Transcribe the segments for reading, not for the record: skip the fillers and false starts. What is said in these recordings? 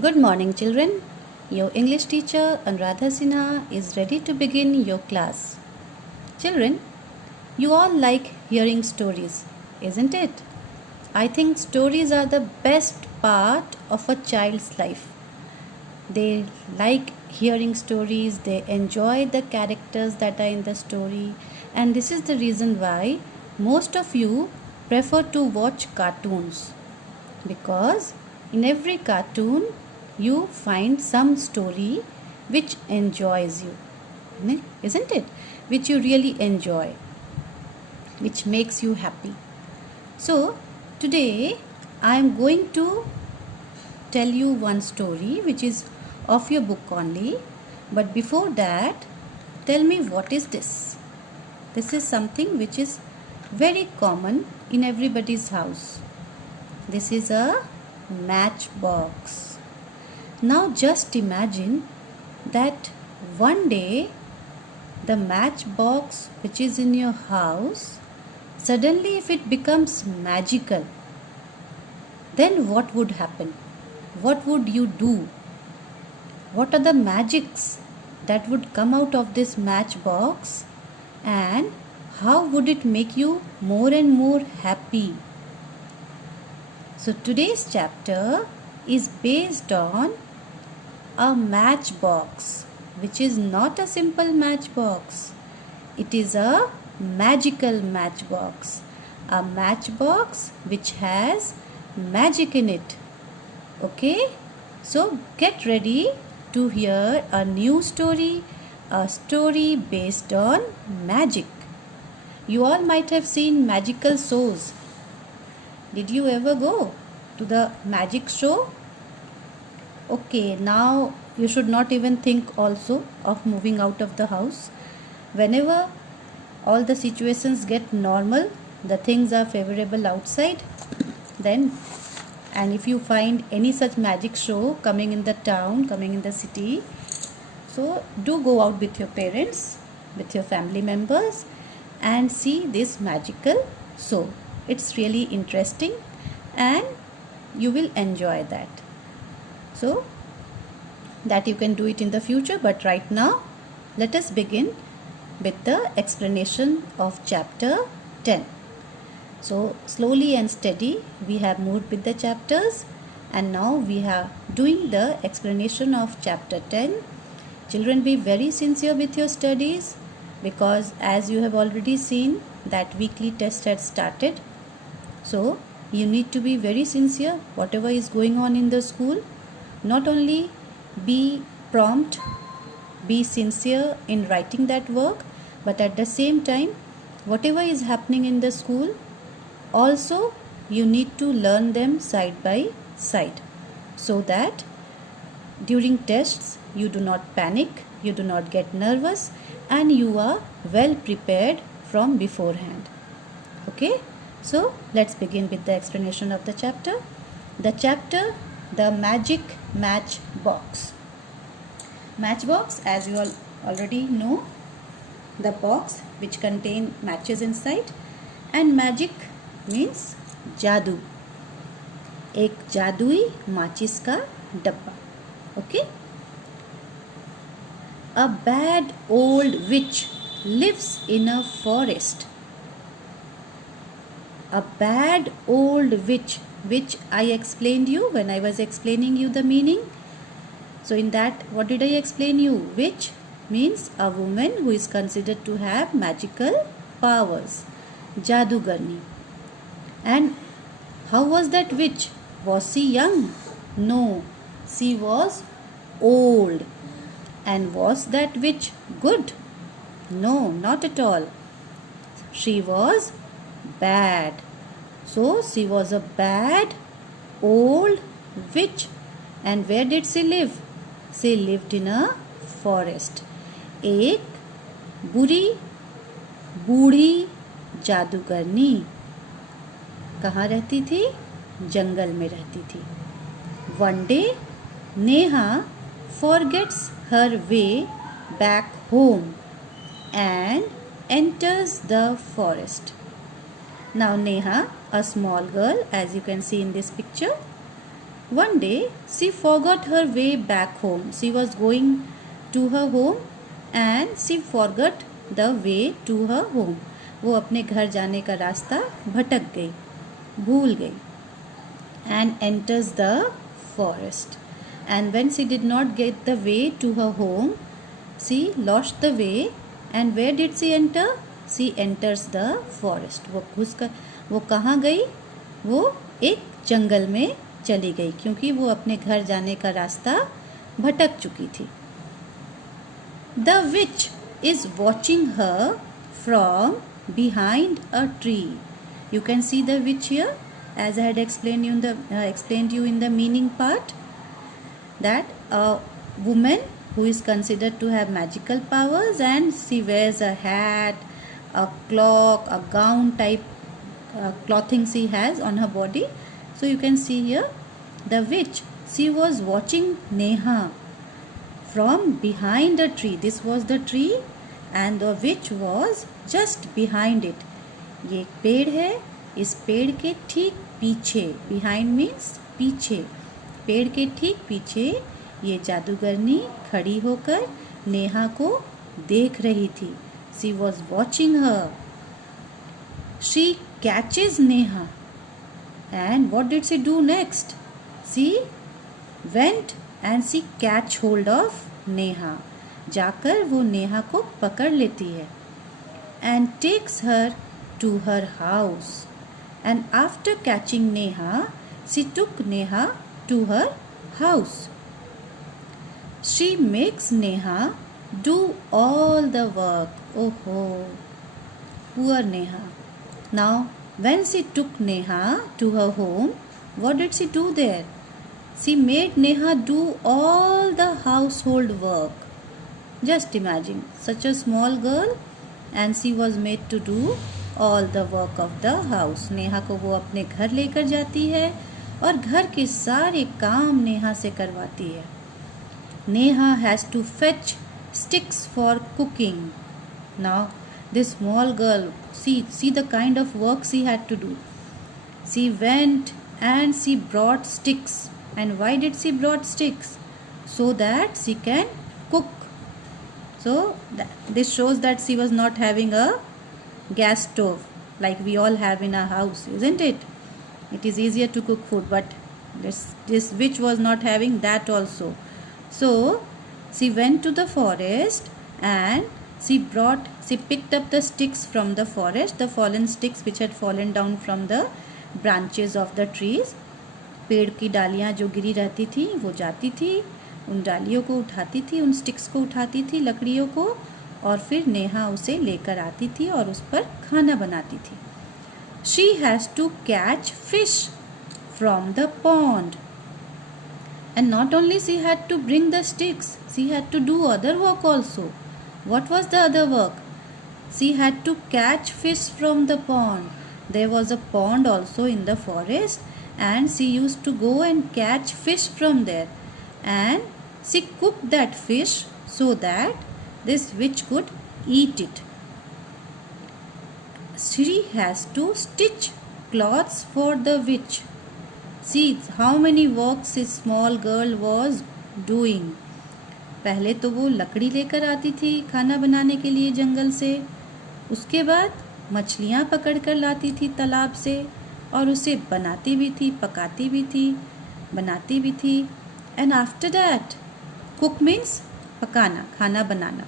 Good morning, children. Your English teacher Anuradha Sinha is ready to begin your class. Children, you all like hearing stories, isn't it? I think stories are the best part of a child's life. They like hearing stories, they enjoy the characters that are in the story, and this is the reason why most of you prefer to watch cartoons because in every cartoon you find some story which enjoys you, isn't it? Which you really enjoy, which makes you happy. So today I am going to tell you one story which is of your book only. But before that, tell me, what is this? This is something which is very common in everybody's house. This is a matchbox. Now just imagine that one day the matchbox which is in your house, suddenly if it becomes magical, then what would happen? What would you do? What are the magics that would come out of this matchbox, and how would it make you more and more happy? So today's chapter is based on a matchbox, which is not a simple matchbox. It is a magical matchbox. A matchbox which has magic in it. Okay? So get ready to hear a new story, a story based on magic. You all might have seen magical shows. Did you ever go to the magic show? Okay, now you should not even think also of moving out of the house. Whenever all the situations get normal, the things are favorable outside, then, and if you find any such magic show coming in the town, coming in the city, so do go out with your parents, with your family members, and see this magical show. It's really interesting and you will enjoy that. So that you can do it in the future, but right now let us begin with the explanation of chapter 10. So slowly and steady we have moved with the chapters, and now we are doing the explanation of chapter 10. Children, be very sincere with your studies, because as you have already seen that weekly test had started. So you need to be very sincere whatever is going on in the school. Not only be prompt, be sincere in writing that work, but at the same time whatever is happening in the school, also you need to learn them side by side, so that during tests you do not panic, you do not get nervous, and you are well prepared from beforehand. Okay, so let's begin with the explanation of the chapter. The chapter, the magic matchbox. Matchbox, as you all already know, the box which contain matches inside, and magic means जादू, एक जादुई माचिस का डब्बा. Okay. A bad old witch lives in a forest. A bad old witch, which I explained you when I was explaining you the meaning. So in that, what did I explain you? Witch means a woman who is considered to have magical powers, जादूगरनी. And how was that witch? Was she young? No, she was old. And was that witch good? No, not at all. She was bad. So she was a bad old witch. And where did she live? She lived in a forest. एक बुरी बूढ़ी जादूगरनी कहाँ रहती थी? जंगल में रहती थी. One day, Neha forgets her way back home and enters the forest. Now Neha, a small girl, as you can see in this picture, One day she forgot her way back home. She was going to her home and she forgot the way to her home. वो अपने घर जाने का रास्ता भटक गई, भूल गई. And enters the forest. And when she did not get the way to her home, she lost the way. And where did she enter? She enters the forest. वो कहाँ गई? वो एक जंगल में चली गई क्योंकि वो अपने घर जाने का रास्ता भटक चुकी थी. The witch is watching her from behind a tree. You can see the witch here, as I had explained you in the meaning part, that a woman who is considered to have magical powers, and she wears a hat, a cloak, a gown type clothing she has on her body. So you can see here the witch, she was watching Neha from behind a tree. This was the tree and the witch was just behind it. ये एक पेड़ है, इस पेड़ के ठीक पीछे, behind means पीछे, पेड़ के ठीक पीछे ये जादूगरनी खड़ी होकर नेहा को देख रही थी. She was watching her. She catches Neha. And what did she do next? She went and she catch hold of Neha. जाकर वो नेहा को पकड़ लेती है. And takes her to her house. And after catching Neha, she took Neha to her house. She makes Neha do all the work. Oh, poor Neha. Now, when she took Neha to her home, what did she do there? She made Neha do all the household work. Just imagine, such a small girl and she was made to do all the work of the house. Neha को वो अपने घर लेकर जाती है और घर के सारे काम नेहा से करवाती है. Neha has to fetch sticks for cooking. Now this small girl, see the kind of work she had to do. She went and she brought sticks. And why did she brought sticks? So that she can cook. So this shows that she was not having a gas stove like we all have in our house, isn't it? It is easier to cook food, but this witch was not having that also. So she went to the forest and she picked up the sticks from the forest, the fallen sticks which had fallen down from the branches of the trees. पेड़ की डालियाँ जो गिरी रहती थी वो जाती थी, उन डालियों को उठाती थी, उन स्टिक्स को उठाती थी, लकड़ियों को, और फिर नेहा उसे लेकर आती थी और उस पर खाना बनाती थी. She has to catch fish from the pond. And not only she had to bring the sticks, she had to do other work also. What was the other work? She had to catch fish from the pond. There was a pond also in the forest and she used to go and catch fish from there. And she cooked that fish so that this witch could eat it. She has to stitch cloths for the witch. See how many works this small girl was doing. पहले तो वो लकड़ी लेकर आती थी खाना बनाने के लिए जंगल से, उसके बाद मछलियाँ पकड़ कर लाती थी तालाब से और उसे बनाती भी थी, पकाती भी थी, बनाती भी थी. And after that cook means पकाना, खाना बनाना,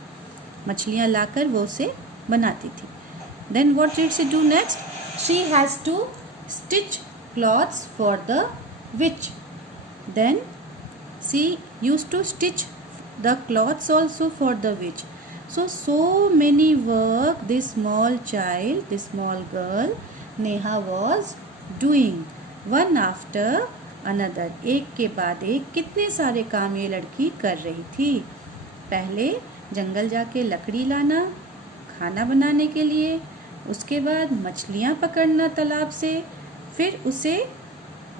मछलियाँ लाकर वो उसे बनाती थी. Then what did she do next? She has to stitch cloths for the witch. Then she used to stitch the cloths also for the witch. So many work this small child, this small girl Neha was doing, one after another. एक के बाद एक कितने सारे काम ये लड़की कर रही थी. पहले जंगल जाके लकड़ी लाना खाना बनाने के लिए, उसके बाद मछलियाँ पकड़ना तालाब से, फिर उसे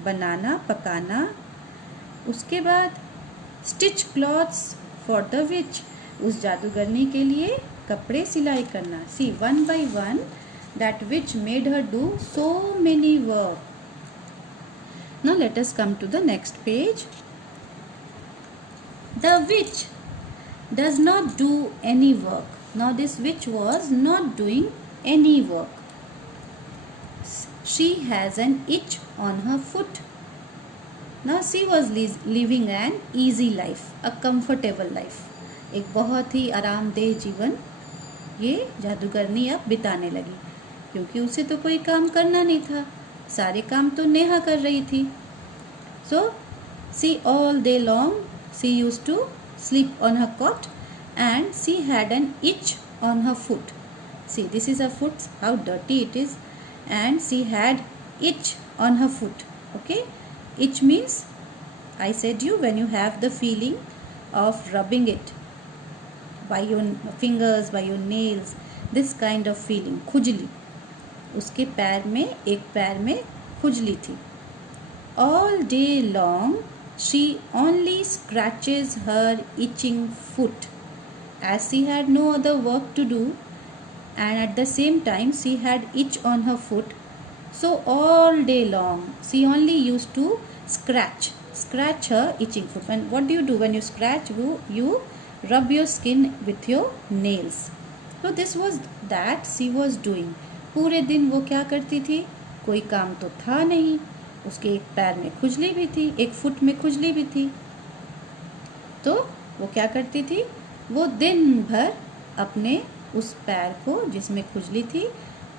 बनाना, पकाना, उसके बाद stitch clothes for the witch, उस जादूगरनी के लिए कपड़े सिलाई करना. See one by one that witch made her do so many work. Now let us come to the next page. The witch does not do any work. Now this witch was not doing any work. She has an itch on her foot. Now she was living an easy life, a comfortable life. एक बहुत ही आरामदेह जीवन ये जादूगरनी अब बिताने लगी, क्योंकि उसे तो कोई काम करना नहीं था, सारे काम तो नेहा कर रही थी. So she all day long she used to sleep on her cot and she had an itch on her foot. See, this is her foot, how dirty it is, and she had itch on her foot. Okay, itch means, I said you, when you have the feeling of rubbing it by your fingers, by your nails, this kind of feeling, खुजली. उसके पैर में, एक पैर में खुजली थी. All day long she only scratches her itching foot, as she had no other work to do, and at the same time she had itch on her foot. So all day long she only used to scratch her itching foot. And what do when you scratch? You rub your skin with your nails. So this was that she was doing. पूरे दिन वो क्या करती थी? कोई काम तो था नहीं. उसके एक पैर में खुजली भी थी, एक फुट में खुजली भी थी. तो वो क्या करती थी? वो दिन भर अपने उस पैर को जिसमें खुजली थी,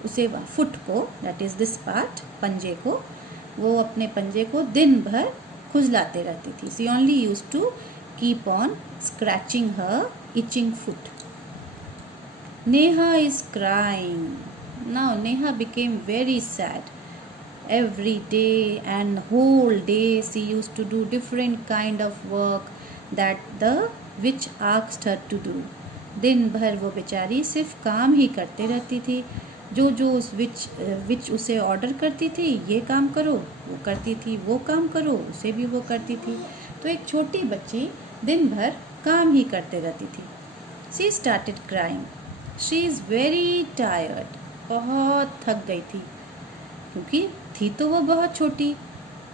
उसे फुट को, दैट इज़ दिस पार्ट, पंजे को, वो अपने पंजे को दिन भर खुजलाते रहती थी. She only use to keep on scratching her itching foot. Neha is crying. Now Neha became very sad. Every day and whole day she used to do different kind of work that the witch asked her to do. दिन भर वो बेचारी सिर्फ काम ही करते रहती थी. जो उस विच उसे ऑर्डर करती थी, ये काम करो, वो करती थी. वो काम करो, उसे भी वो करती थी. तो एक छोटी बच्ची दिन भर काम ही करते रहती थी. She started crying. She is very tired. बहुत थक गई थी, क्योंकि थी तो वो बहुत छोटी,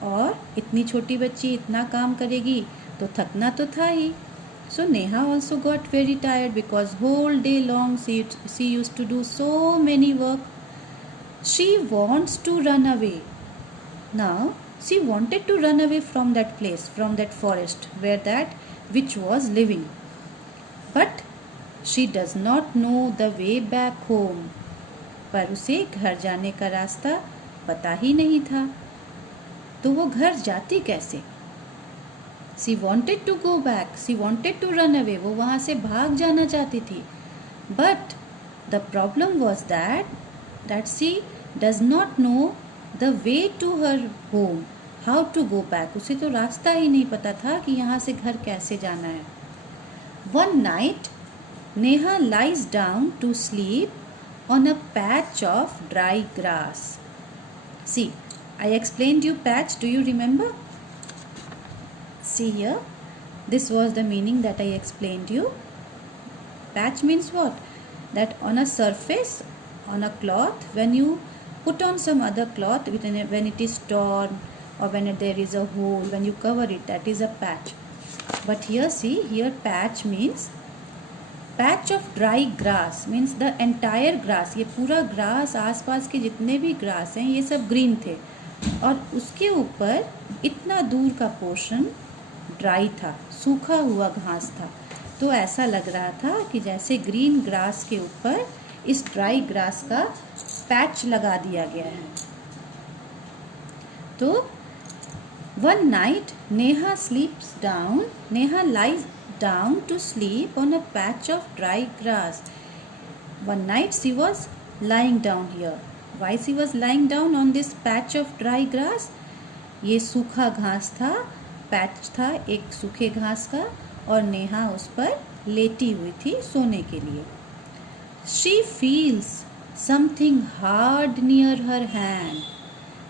और इतनी छोटी बच्ची इतना काम करेगी तो थकना तो था ही. So Neha also got very tired because whole day long she used to do so many work. She wants to run away. Now she wanted to run away from that place, from that forest where that witch was living. But she does not know the way back home. पर उसे घर जाने का रास्ता पता ही नहीं था. तो वो घर जाती कैसे? She wanted to go back. She wanted to run away. वो वहाँ से भाग जाना चाहती थी. But the problem was that she does not know the way to her home. How to go back. उसे तो रास्ता ही नहीं पता था कि यहाँ से घर कैसे जाना है. One night, Neha lies down to sleep on a patch of dry grass. See, I explained you patch. Do you remember? See here, this was the meaning that I explained you. Patch means what? That on a surface, on a cloth, when you put on some other cloth, when it is torn or when there is a hole, when you cover it, that is a patch. But here, see, here patch means patch of dry grass, means the entire grass. ये पूरा grass, आसपास के जितने भी grass हैं ये सब green थे, और उसके ऊपर इतना दूर का पोर्शन ड्राई था, सूखा हुआ घास था. तो ऐसा लग रहा था कि जैसे ग्रीन ग्रास के ऊपर इस ड्राई ग्रास का पैच लगा दिया गया है. तो one night Neha स्लीप्स down. Neha lies down to sleep on a patch of dry grass. One night she was lying down here. Why she was lying down on this patch of dry grass? ये सूखा घास था, patch था एक सूखे घास का, और नेहा उस पर लेटी हुई थी सोने के लिए. She feels something hard near her hand,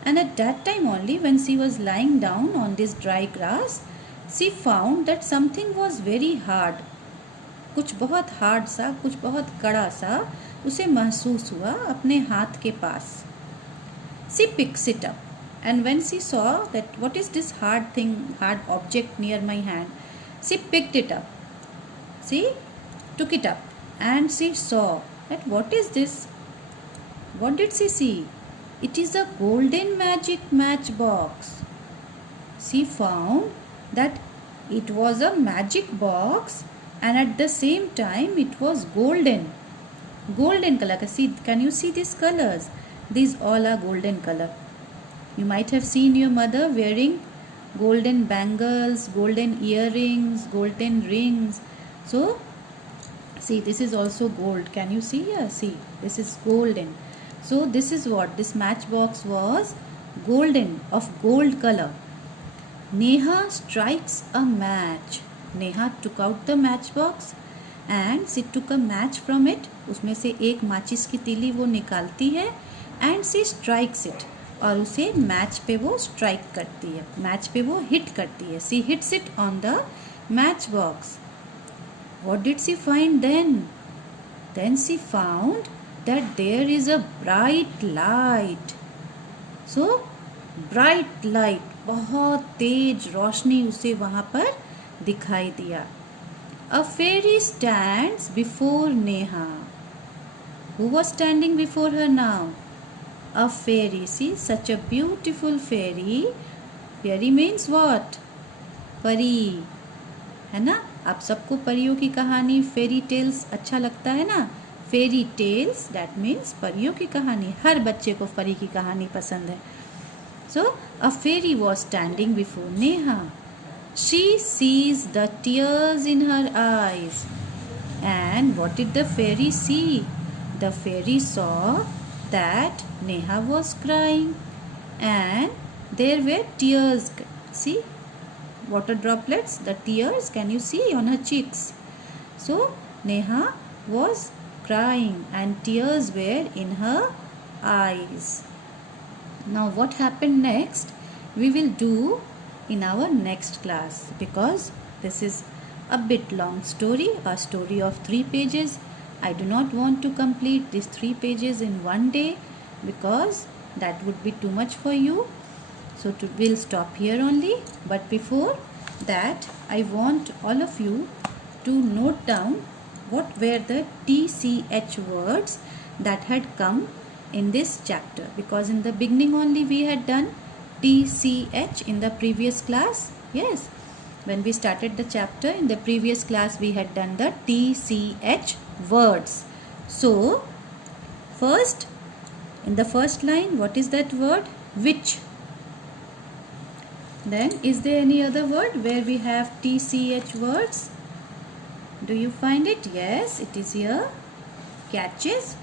and at that time only, when she was lying down on this dry grass, she found that something was very hard. कुछ बहुत हार्ड सा, कुछ बहुत कड़ा सा उसे महसूस हुआ अपने हाथ के पास. She picks it up. And when she saw that what is this hard object near my hand, she picked it up. She took it up and she saw that what is this? What did she see? It is a golden magic matchbox. She found that it was a magic box and at the same time it was golden. Golden color. Can you see these colors? These all are golden color. You might have seen your mother wearing golden bangles, golden earrings, golden rings. So, see, this is also gold. Can you see here? See, this is golden. So, this is what this matchbox was, golden, of gold color. Neha strikes a match. Neha took out the matchbox and she took a match from it. उसमें से एक माचिस की तीली वो निकालती है and she strikes it. और उसे मैच पे वो स्ट्राइक करती है, मैच पे वो हिट करती है. She hits it on the match box. What did she find then? Then she found that there is a bright light. So bright light, बहुत तेज रोशनी उसे वहाँ पर दिखाई दिया. A fairy stands before Neha. Who was standing before her now? A fairy. See, such a beautiful fairy. Fairy means what? परी, है ना? आप सबको परियों की कहानी, फेरी टेल्स अच्छा लगता है ना? फेरी टेल्स, that means परियों की कहानी. हर बच्चे को परी की कहानी पसंद है. So, a fairy was standing before Neha. She sees the tears in her eyes. And what did the fairy see? The fairy saw that Neha was crying and there were tears. See, water droplets, the tears, can you see on her cheeks? So Neha was crying and tears were in her eyes. Now what happened next we will do in our next class, because this is a bit long story, a story of 3 pages. I do not want to complete these 3 pages in one day because that would be too much for you. So we'll stop here only. But before that, I want all of you to note down what were the TCH words that had come in this chapter, because in the beginning only we had done TCH in the previous class. Yes, when we started the chapter in the previous class we had done the TCH words. So first, in the first line, what is that word? Which. Then is there any other word where we have TCH words? Do you find it? Yes, it is here. Catches.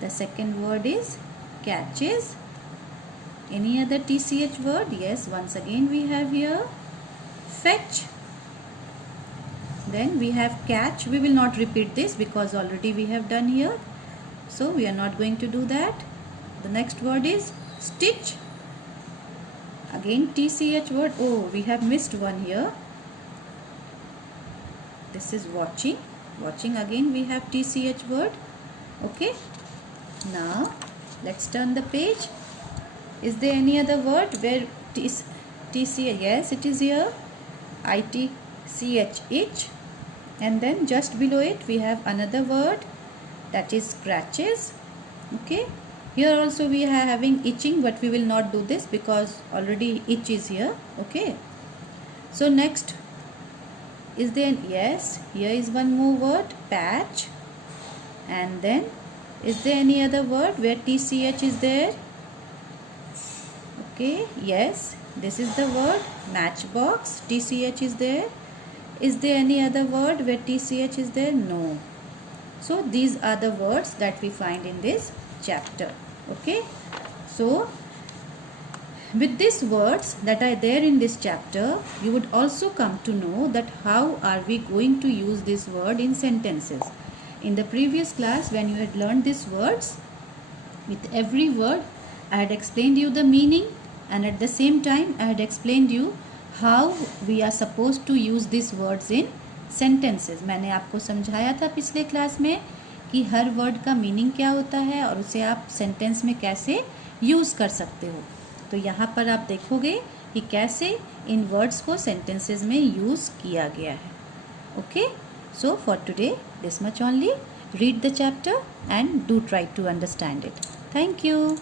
The second word is catches. Any other TCH word? Yes, once again we have here fetch. Then we have catch. We will not repeat this because already we have done here. So we are not going to do that. The next word is stitch. Again TCH word. Oh, we have missed one here. This is watching. Watching, again we have TCH word. Okay. Now let's turn the page. Is there any other word where TCH? Yes, it is here. ITCH, itch. And then just below it we have another word, that is scratches. Okay. Here also we are having itching, but we will not do this because already itch is here. Okay. So next, is there? Yes, here is one more word, patch. And then is there any other word where TCH is there? Okay. Yes, this is the word matchbox. TCH is there. Is there any other word where TCH is there? No. So these are the words that we find in this chapter. Okay. So with these words that are there in this chapter, you would also come to know that how are we going to use this word in sentences. In the previous class, when you had learned these words, with every word I had explained you the meaning, and at the same time I had explained you how we are supposed to use these words in sentences. मैंने आपको समझाया था पिछले class में कि हर word का meaning क्या होता है और उसे आप सेंटेंस में कैसे यूज़ कर सकते हो. तो यहाँ पर आप देखोगे कि कैसे इन वर्ड्स को सेंटेंसेस में यूज़ किया गया है. Okay, so for today this much only. Read the chapter and do try to understand it. Thank you.